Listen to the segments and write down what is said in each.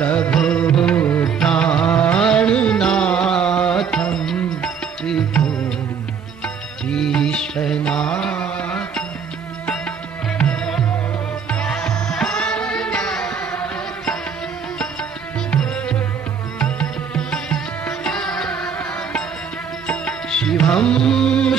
प्रभु प्राणनाथं विभु विश्वनाथ शिवं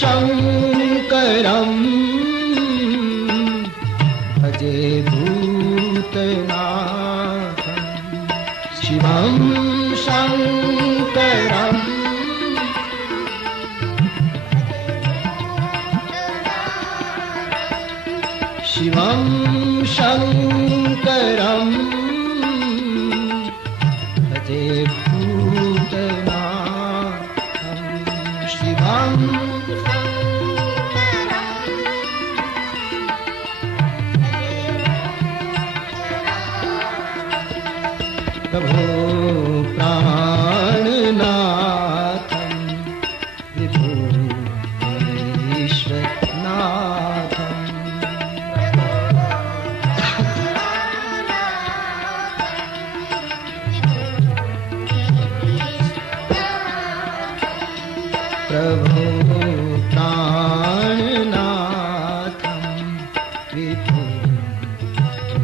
शंकरं भजे भूतनाथं शिवं शंकरं शिवं शंकरं भजे भूतनाथं शिवं प्रभो प्राणनाथं विभु विश्वनाथं प्रभो प्राणनाथं विभु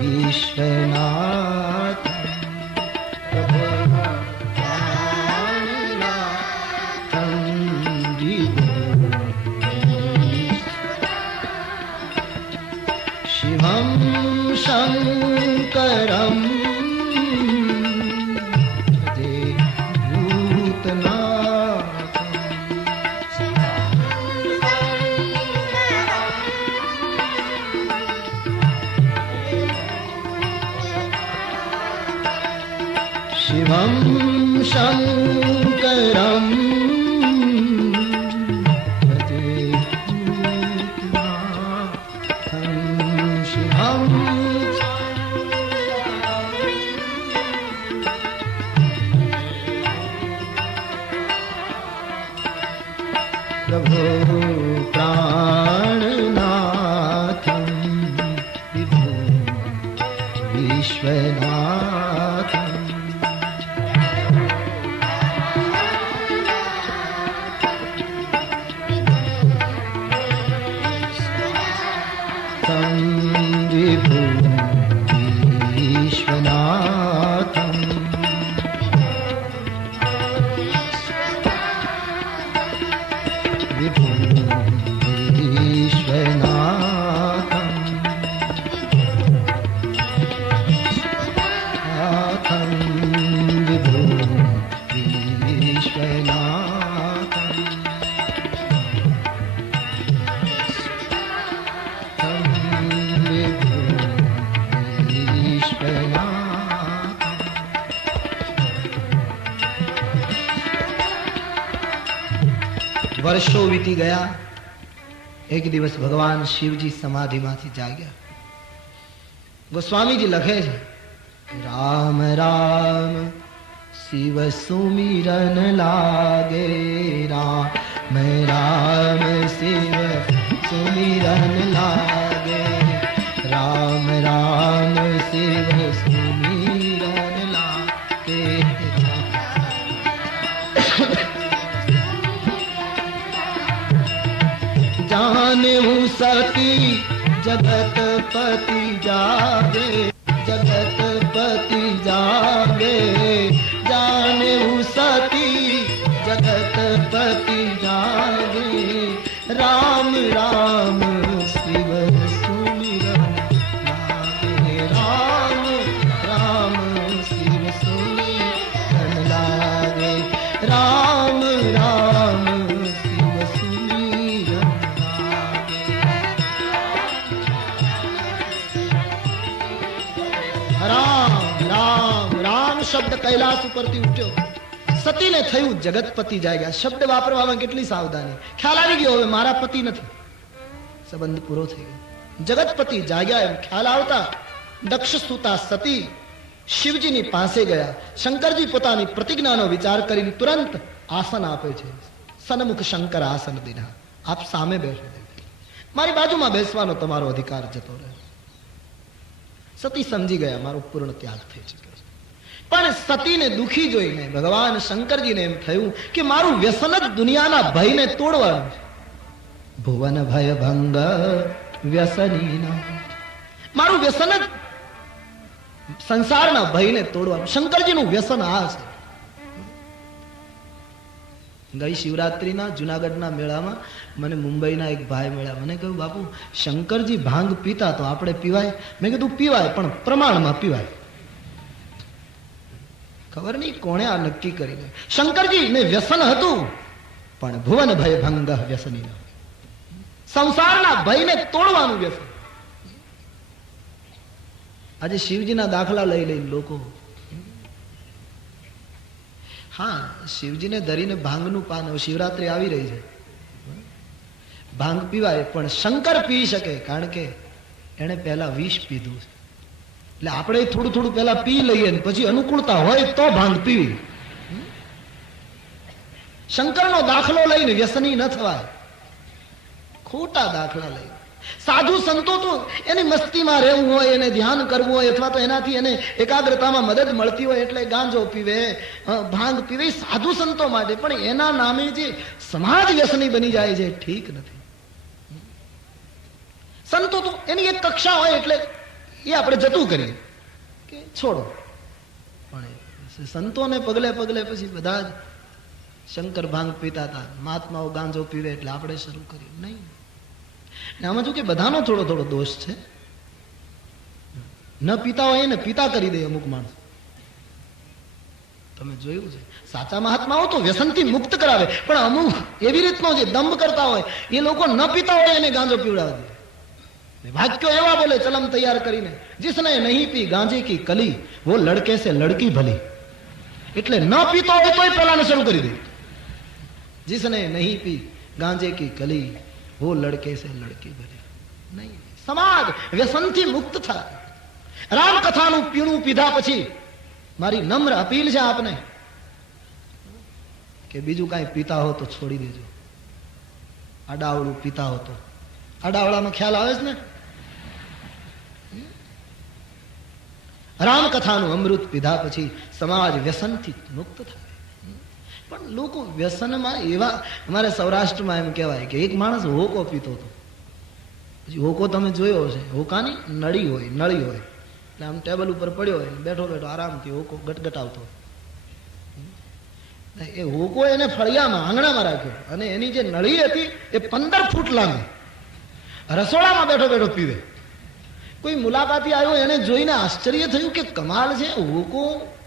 विश्वनाथं शिवं शंकरं भजे भूतनाथं शिवं शंकरं भजे भूतनाथं शिवं प्रभो प्राणनाथं विभु विश्वनाथं विभु विश्वनाथं विभु विश्वनाथं विभु विश्वनाथं વર્ષો વીતી ગયા. એક દિવસ ભગવાન શિવજી સમાધિમાંથી જાગ્યા. ગોસ્વામીજી લખે છે, રામ રામ શિવ સુમિરન લાગે, રામ રામ શિવ સુમિરન લાગે, રામ રામ શિવ સુમિરન લાગે. जाने हूँ सती जगतपति जागे, जगतपति जागे, जाने हूँ सती जगतपति जागे, राम राम शिव सुमिरन लागे, राम राम शिव सुमिरन लागे, राम राम शिव सुमिरन. રામ રામ રામ શબ્દ કૈલાસ ઉપરથી ઉઠ્યો. સતીને થયું જગતપતિ જાગ્યા. શબ્દ વાપરવામાં કેટલી સાવધાની. ખ્યાલ આવી ગયો હવે મારા પતિ નથી, સંબંધ પૂરો થઈ ગયો. જગતપતિ જાગ્યા એમ ખ્યાલ આવતા દક્ષ સુતા સતી શિવજીની પાસે ગયા. શંકરજી પોતાની પ્રતિજ્ઞાનો વિચાર કરીને તુરંત આસન આપે છે. સન્મુખ શંકર આસન દીધા. આપ સામે બેસો, મારી બાજુમાં બેસવાનો તમારો અધિકાર જતો રહે. સતી સમજી ગયા મારો પૂર્ણ ત્યાગ થઈ ચુક્યો છે. પણ સતીને દુખી જોઈને ભગવાન શંકરજીને એમ થયું કે મારું વ્યસન જ દુનિયાના ભયને તોડવાનું છે. ભુવન ભય ભંગ વ્યસનીના, મારું વ્યસન જ સંસારના ભયને તોડવાનું. શંકરજીનું વ્યસન આ છે. ગઈ શિવરાત્રીના જુનાગઢના મેળામાં મને મુંબઈના એક ભાઈ મળ્યા. મને કહ્યું, બાપુ શંકરજી ભાંગ પીતા તો આપણે પીવાય? મેં કીધું પીવાય, પણ પ્રમાણમાં પીવાય. ખબર નહીં કોણે આ નક્કી કરી દે. શંકરજી ને વ્યસન હતું, પણ ભુવન ભય ભંગ વ્યસની, સંસારના ભયને તોડવાનું વ્યસન. આજે શિવજીના દાખલા લઈ લઈને લોકો, હા શિવજીને ધરીને ભાંગનું પાન, શિવરાત્રી આવી રહી છે, ભાંગ પીવાય, પણ શંકર પી શકે કારણ કે એને પહેલા વિષ પીધું છે. એટલે આપણે થોડું થોડું પહેલા પી લઈએ ને પછી અનુકૂળતા હોય તો ભાંગ પીવી. શંકરનો દાખલો લઈને વ્યસની ન થવાય, ખોટા દાખલા લઈને. સાધુ સંતો તો એની મસ્તીમાં રહેવું હોય, એને ધ્યાન કરવું હોય, અથવા તો એનાથી એને એકાગ્રતામાં મદદ મળતી હોય એટલે ગાંજો પીવે, ભાંગ પીવે, સાધુ સંતો માટે. પણ એના નામે જે સમાજ વ્યસની બની જાય છે ઠીક નથી. સંતો તો એની એક કક્ષા હોય એટલે એ આપણે જતું કરીએ કે છોડો, પણ સંતોને પગલે પગલે પછી બધા જ શંકર ભાંગ પીતા હતા, મહાત્માઓ ગાંજો પીવે એટલે આપણે શરૂ કર્યું નહીં. આમાં જો કે બધાનો થોડો થોડો દોષ છે. ન પીતા હોય ને પીતા કરી દે અમુક માણસ, તમે જોયું છે. સાચા મહાત્માઓ તો વ્યસનથી મુક્ત કરાવે, પણ અમુક એવી રીતનો જે દંભ કરતા હોય એ લોકો ન પીતા હોય એને ગાંજો પીવડાવે દે. વાક્યો એવા બોલે ચલમ તૈયાર કરીને, जिसने नहीं पी गांजे की कली वो लड़के से लड़की भली. એટલે ન પીતો હોય તોય પેલાને શરૂ કરી દે. जिसने नहीं पी गांजे की कली वो लड़के से लड़की भली. નહીં, સમાજ વ્યસનથી મુક્ત થાય. રામકથાનું પીણું પીધા પછી મારી નમ્ર અપીલ છે આપને કે બીજું કાંઈ પીતા હો તો છોડી દેજો. આડાવડું પીતા હો તો, આડાવડામાં ખ્યાલ આવે છે ને, રામકથાનું અમૃત પીધા પછી સમાજ વ્યસનથી મુક્ત થાય. પણ લોકો વ્યસનમાં એવા, અમારે સૌરાષ્ટ્રમાં એમ કહેવાય કે એક માણસ હોકો પીતો હતો. પછી હોકો તમે જોયો હશે, હોકાની નળી હોય, નળી હોય, એટલે આમ ટેબલ ઉપર પડ્યો હોય, બેઠો બેઠો આરામથી હોકો ગટગટાવતો. એ હોકો એને ફળિયામાં આંગણામાં રાખ્યો અને એની જે નળી હતી એ 15 ફૂટ લાંબી, રસોડામાં બેઠો બેઠો પીવે. કોઈ મુલાકાતી આવ્યો, એને જોઈને આશ્ચર્ય થયું કે કમાલ છે, હોકો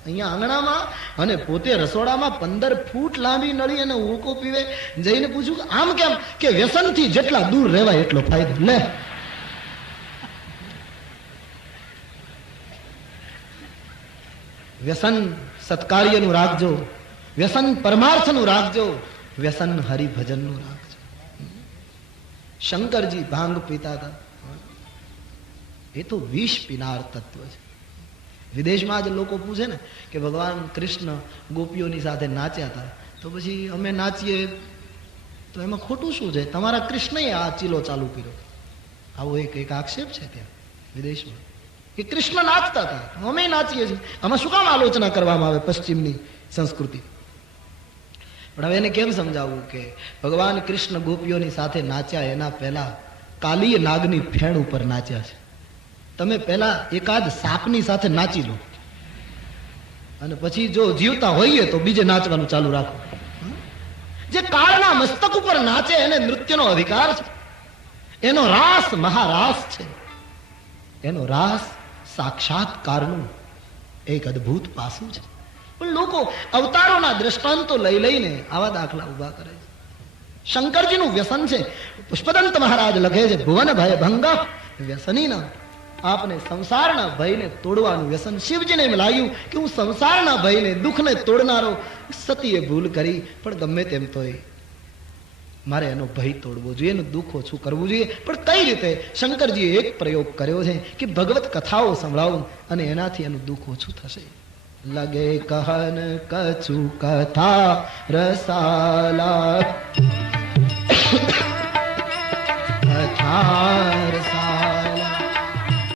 અહીંયા આંગણામાં અને પોતે રસોડામાં 15 ફૂટ લાંબી નળી અને હોકો પીવે. જઈને પૂછ્યું આમ કેમ? કે વ્યસનથી જેટલા દૂર રહેવાય એટલો ફાયદો. લે, વ્યસન સત્કાર્યનું રાખજો, વ્યસન પરમાર્થનું રાખજો, વ્યસન હરિભજનનું રાખજો. શંકરજી ભાંગ પીતા હતા, એ તો વિષ પીનાર તત્વ છે. વિદેશમાં જ લોકો પૂછે ને કે ભગવાન કૃષ્ણ ગોપીઓની સાથે નાચ્યા હતા, તો પછી અમે નાચીએ તો એમાં ખોટું શું છે? તમારા કૃષ્ણએ આ ચીલો ચાલુ કર્યો. આવો એક આક્ષેપ છે ત્યાં વિદેશમાં કે કૃષ્ણ નાચતા હતા, અમે નાચીએ છીએ. આમાં શું કામ આલોચના કરવામાં આવે પશ્ચિમની સંસ્કૃતિ? પણ હવે એને કેમ સમજાવવું કે ભગવાન કૃષ્ણ ગોપીઓની સાથે નાચ્યા એના પહેલા કાલીય નાગની ફેણ ઉપર નાચ્યા છે. તમે પહેલા એકાદ સાપની સાથે નાચી લો અને પછી જો જીવતા હોઈએ તો બીજે નાચવાનું ચાલુ રાખો. જે કાળના મસ્તક ઉપર નાચે એને નૃત્યનો અધિકાર છે. એનો રાસ મહારાસ છે. એનો રાસ સાક્ષાત્કારનું એક અદ્ભુત પાસું છે. પણ લોકો અવતારોના દ્રષ્ટાંતો લઈ લઈને આવા દાખલા ઉભા કરે છે. શંકરજીનું વ્યસન છે. પુષ્પદંત મહારાજ લખે છે, ભુવન ભય ભંગ વ્યસનીના. આપને સંસારના ભયને તોડવાનું વ્યસન. શિવજીને એમ લાગ્યું કે હું સંસારના ભયને, દુઃખને તોડનારો. સતીએ ભૂલ કરી, પણ ગમે તેમ તોય મારે એનો ભય તોડવો જોઈએ, એનું દુઃખ ઓછું કરવું જોઈએ. પણ કઈ રીતે? શંકરજીએ એક પ્રયોગ કર્યો છે કે ભગવત કથાઓ સંભળાવું અને એનાથી એનું દુઃખ ઓછું થશે. લગે કહન કછુ કથા રસાલા કથા